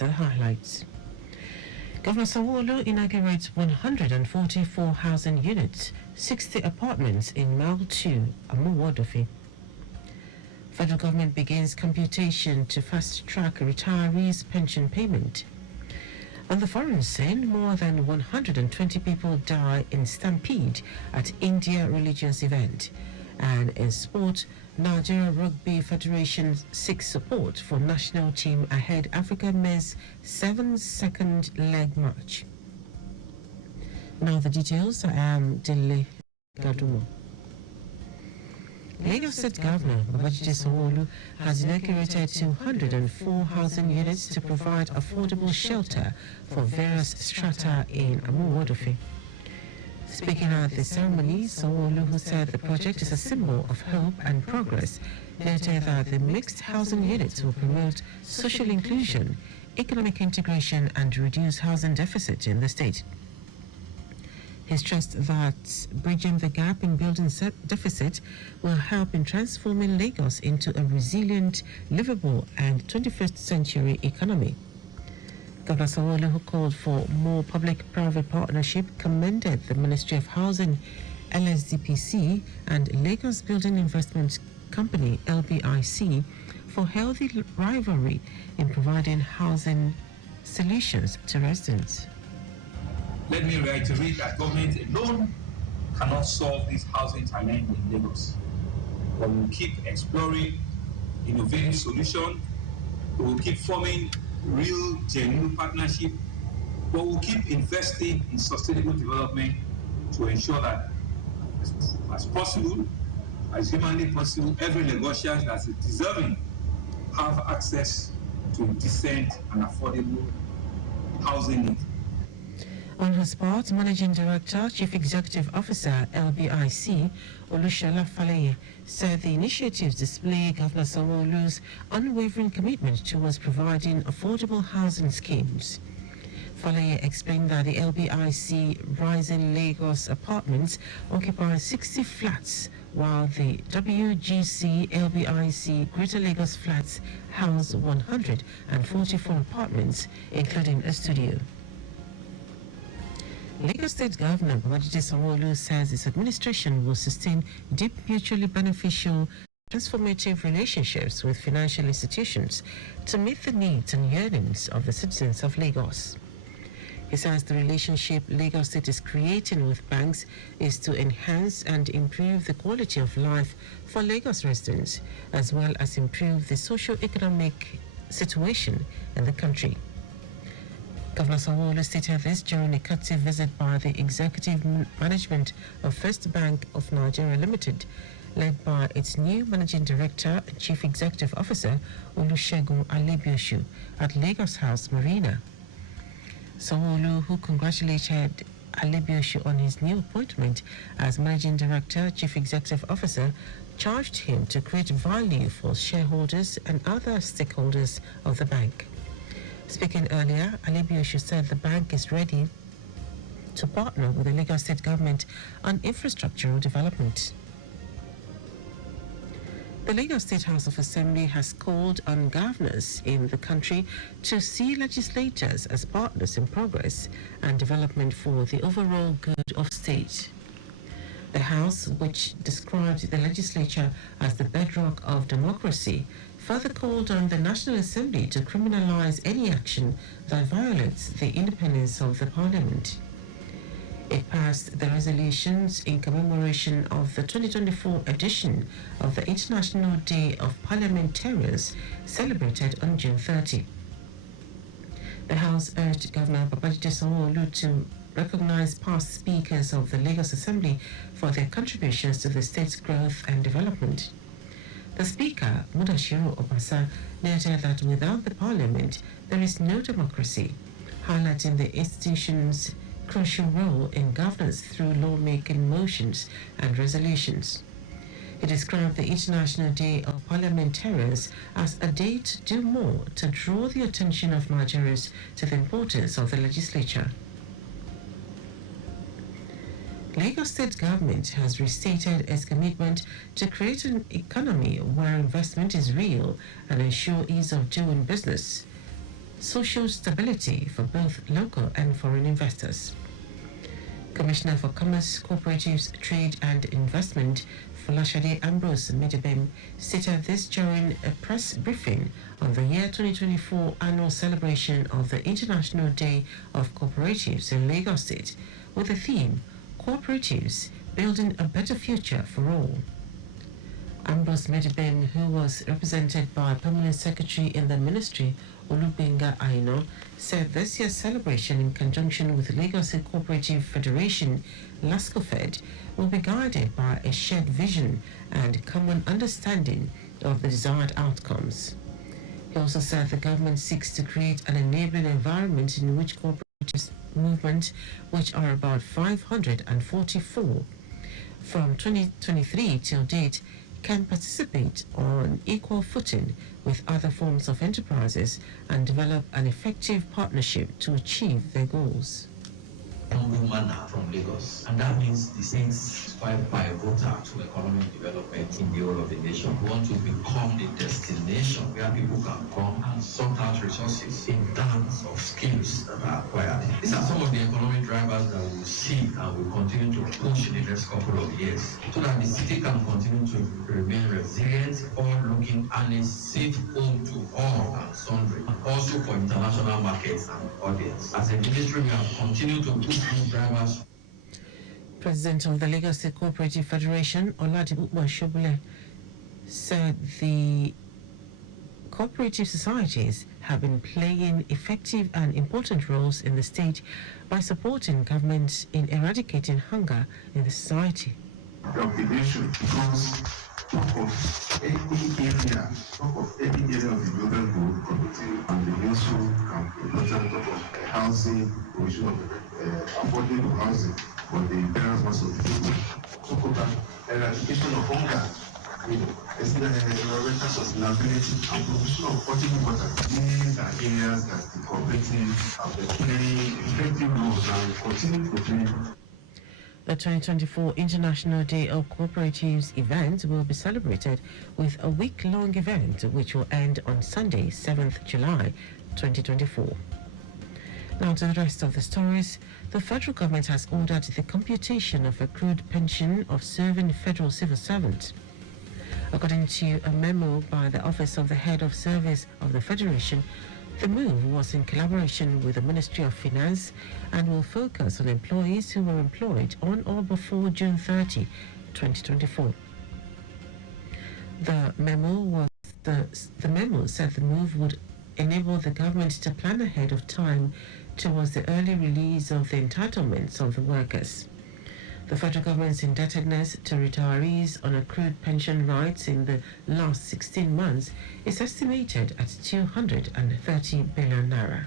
Highlights. Governor Sanwo-Olu inaugurates 144 housing units, 60 apartments in Mile 2, Amuwodofe. Federal government begins computation to fast-track retirees' pension payment. On the foreign scene, more than 120 people die in stampede at India religious event. And in sport, Nigeria Rugby Federation seeks support for national team ahead Africa Men's 7-second leg match. Now the details. I am Dele Agadumo. Lagos State Governor Babajide Sanwo-Olu has inaugurated 204 housing units to provide affordable shelter for various strata in Amuwodofe. Speaking at the ceremony, Sanwo-Olu, who said the project is a symbol of hope and progress, noted that the mixed housing units will promote social inclusion, economic integration, and reduce housing deficit in the state. He stressed that bridging the gap in building deficit will help in transforming Lagos into a resilient, livable, and 21st century economy. Governor Sanwo-Olu, who called for more public-private partnership, commended the Ministry of Housing, LSDPC, and Lagos Building Investment Company, LBIC, for healthy rivalry in providing housing solutions to residents. Let me reiterate that government alone cannot solve this housing challenge in Lagos. But we will keep exploring innovative solutions. We will keep forming real, genuine partnership. But we will keep investing in sustainable development to ensure that, as possible, as humanly possible, every Lagosian that is deserving have access to decent and affordable housing needs. On his part, Managing Director, Chief Executive Officer, LBIC, Olushola Faleye, said the initiatives display Governor Sanwo-Olu's unwavering commitment towards providing affordable housing schemes. Faleye explained that the LBIC Rising Lagos Apartments occupy 60 flats, while the WGC LBIC Greater Lagos Flats house 144 apartments, including a studio. Lagos State Governor Babajide Sanwo-Olu says his administration will sustain deep, mutually beneficial, transformative relationships with financial institutions to meet the needs and yearnings of the citizens of Lagos. He says the relationship Lagos State is creating with banks is to enhance and improve the quality of life for Lagos residents, as well as improve the socio-economic situation in the country. Governor Sanwo-Olu stated this during a courtesy visit by the executive management of First Bank of Nigeria Limited, led by its new managing director and chief executive officer, Olusegun Alebioshu, at Lagos House Marina. Sanwo-Olu, who congratulated Alebioshu on his new appointment as managing director, chief executive officer, charged him to create value for shareholders and other stakeholders of the bank. Speaking earlier, Alebioshu said the bank is ready to partner with the Lagos State government on infrastructural development. The Lagos State House of Assembly has called on governors in the country to see legislators as partners in progress and development for the overall good of state. The House, which described the legislature as the bedrock of democracy, further called on the National Assembly to criminalize any action that violates the independence of the Parliament. It passed the resolutions in commemoration of the 2024 edition of the International Day of Parliamentarians, celebrated on June 30. The House urged Governor Babajide Sanwo-Olu to recognize past speakers of the Lagos Assembly for their contributions to the state's growth and development. The Speaker, Mudashiru Obasa, noted that without the Parliament, there is no democracy, highlighting the institution's crucial role in governance through lawmaking motions and resolutions. He described the International Day of Parliamentarians as a day to do more to draw the attention of Nigerians to the importance of the legislature. Lagos State government has restated its commitment to create an economy where investment is real and ensure ease of doing business. social stability for both local and foreign investors. Commissioner for Commerce, Cooperatives, Trade and Investment, Folashade Ambrose Medebem, stated this during a press briefing on the year 2024 annual celebration of the International Day of Cooperatives in Lagos State, with the theme, Cooperatives, Building a Better Future for All. Ambrose Medebem, who was represented by Permanent Secretary in the Ministry, Olubenga Aino, said this year's celebration, in conjunction with Lagos State Cooperative Federation, LASCOFED, will be guided by a shared vision and common understanding of the desired outcomes. He also said the government seeks to create an enabling environment in which cooperatives movement, which are about 544 from 2023 till date, can participate on equal footing with other forms of enterprises and develop an effective partnership to achieve their goals. Manner from Lagos, and that means the state is quite pivotal to economic development in the whole of the nation. We want to become the destination where people can come and sort out resources in terms of skills that are acquired. These are some of the economic drivers that we will see and will continue to push in the next couple of years so that the city can continue to remain resilient, forward-looking, and a safe home to all and sundry, and also for international markets and audience. As a ministry, we have continued to push these drivers. President of the Lagos State Cooperative Federation, Oladipo Shobule, said the cooperative societies have been playing effective and important roles in the state by supporting governments in eradicating hunger in the society. Of the nation, because talk of any area of the global good community, and the also important talk of housing, provision of affordable housing for the parents mass of the people. Talk about eradication of hunger, environmental sustainability and provision of potable water. These are areas that the cooperative have been playing effective roles and continue to play. The 2024 International Day of Cooperatives event will be celebrated with a week-long event which will end on Sunday, 7th July 2024. Now to the rest of the stories. The federal government has ordered the computation of accrued pension of serving federal civil servants. According to a memo by the Office of the Head of Service of the Federation, the move was in collaboration with the Ministry of Finance and will focus on employees who were employed on or before June 30, 2024. The memo said the move would enable the government to plan ahead of time towards the early release of the entitlements of the workers. The federal government's indebtedness to retirees on accrued pension rights in the last 16 months is estimated at 230 billion naira.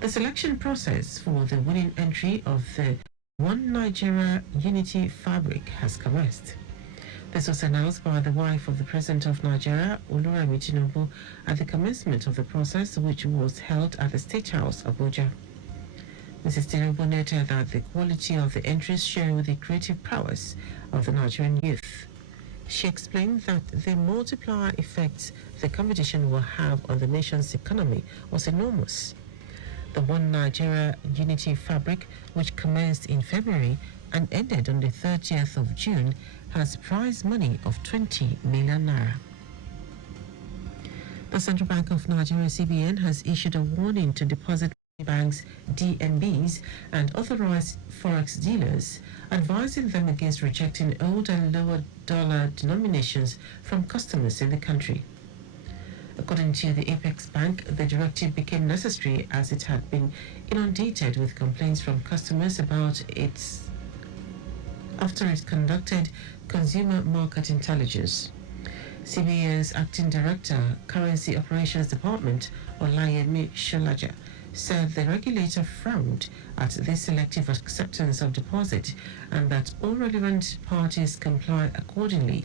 The selection process for the winning entry of the One Nigeria Unity Fabric has commenced. This was announced by the wife of the President of Nigeria, Oluremi Tinubu, at the commencement of the process, which was held at the State House, Abuja. Mrs. Tinubu noted that the quality of the entries show the creative prowess of the Nigerian youth. She explained that the multiplier effects the competition will have on the nation's economy was enormous. The One Nigeria Unity Fabric, which commenced in February and ended on the 30th of June, has prize money of 20 million naira. The Central Bank of Nigeria, CBN, has issued a warning to deposit banks, DNBs, and authorized forex dealers, advising them against rejecting old and lower dollar denominations from customers in the country. According to the Apex Bank, the directive became necessary as it had been inundated with complaints from customers about after it conducted consumer market intelligence. CBN's acting director, Currency Operations Department, Olayemi Sholaja, said the regulator frowned at this selective acceptance of deposit and that all relevant parties comply accordingly.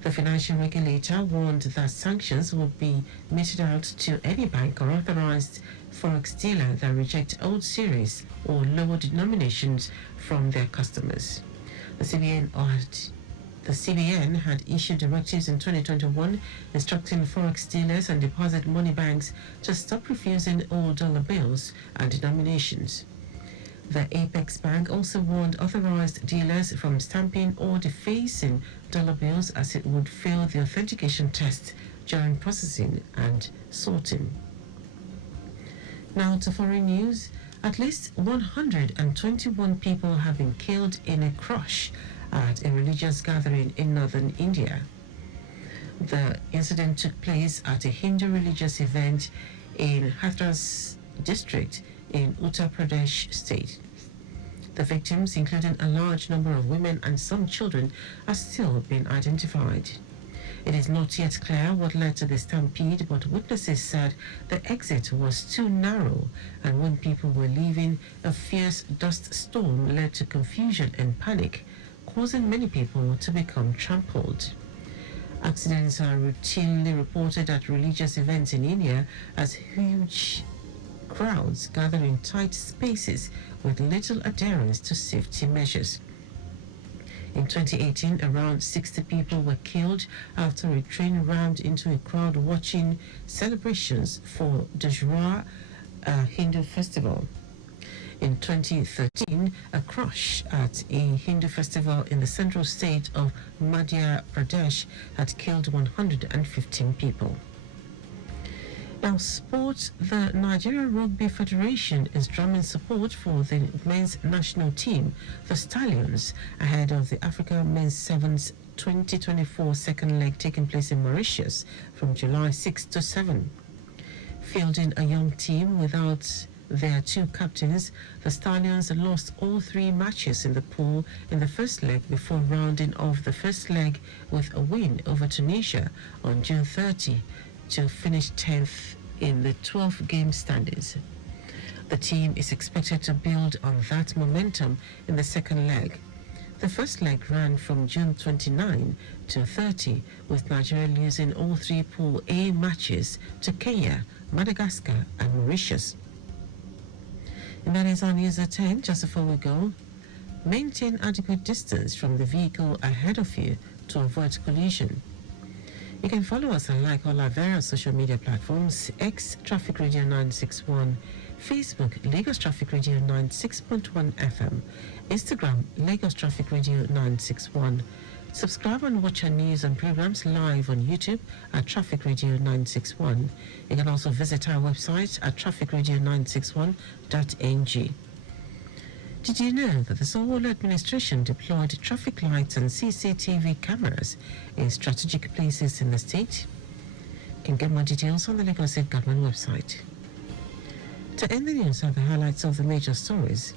The financial regulator warned that sanctions would be meted out to any bank or authorized forex dealer that reject old series or lower denominations from their customers. The CBN The CBN had issued directives in 2021 instructing forex dealers and deposit money banks to stop refusing old dollar bills and denominations. The Apex Bank also warned authorized dealers from stamping or defacing dollar bills as it would fail the authentication test during processing and sorting. Now to foreign news. At least 121 people have been killed in a crush at a religious gathering in northern India. The incident took place at a Hindu religious event in Hathras district in Uttar Pradesh state. The victims, including a large number of women and some children, are still being identified. It is not yet clear what led to the stampede, but witnesses said the exit was too narrow, and when people were leaving, a fierce dust storm led to confusion and panic, causing many people to become trampled. Accidents are routinely reported at religious events in India as huge crowds gather in tight spaces with little adherence to safety measures. In 2018, around 60 people were killed after a train rammed into a crowd watching celebrations for Dashera, a Hindu festival. In 2013, a crash at a Hindu festival in the central state of Madhya Pradesh had killed 115 people. Now, sport. The Nigeria Rugby Federation is drumming support for the men's national team, the Stallions, ahead of the Africa Men's Sevens 2024 second leg taking place in Mauritius from July 6 to 7. Fielding a young team without their two captains, the Stallions lost all three matches in the pool in the first leg before rounding off the first leg with a win over Tunisia on June 30 to finish 10th in the 12-game standings. The team is expected to build on that momentum in the second leg. The first leg ran from June 29 to 30, with Nigeria losing all three Pool A matches to Kenya, Madagascar, and Mauritius. And that is our news at 10. Just before we go, maintain adequate distance from the vehicle ahead of you to avoid collision. You can follow us and like all our various social media platforms: X Traffic Radio 961, Facebook Lagos Traffic Radio 96.1 FM, Instagram Lagos Traffic Radio 961. Subscribe and watch our news and programs live on YouTube at Traffic Radio 961. You can also visit our website at trafficradio961.ng. Did you know that the Sowolo administration deployed traffic lights and CCTV cameras in strategic places in the state? You can get more details on the Lagos State Government website. To end the news are the highlights of the major stories.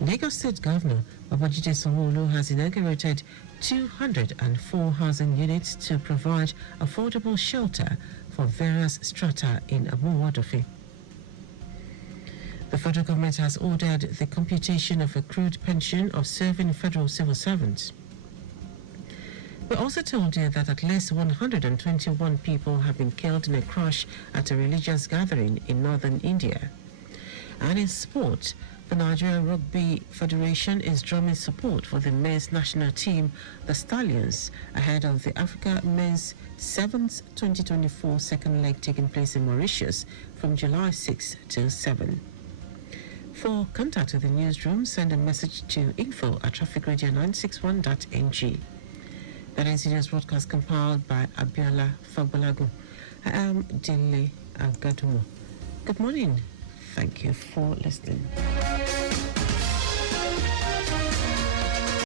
Lagos State Governor Babajide Sanwo-Olu has inaugurated 204 housing units to provide affordable shelter for various strata in Amuwodofe. The federal government has ordered the computation of accrued pension of serving federal civil servants. We also told you that at least 121 people have been killed in a crash at a religious gathering in northern India. And in sport, the Nigeria Rugby Federation is drumming support for the men's national team, the Stallions, ahead of the Africa Men's Sevens 2024 second leg taking place in Mauritius from July 6 till 7. For contact with the newsroom, send a message to info@trafficradio961.ng. That is the news broadcast compiled by Abiola Fagbolago. I am Dele Agadumo. Good morning. Thank you for listening.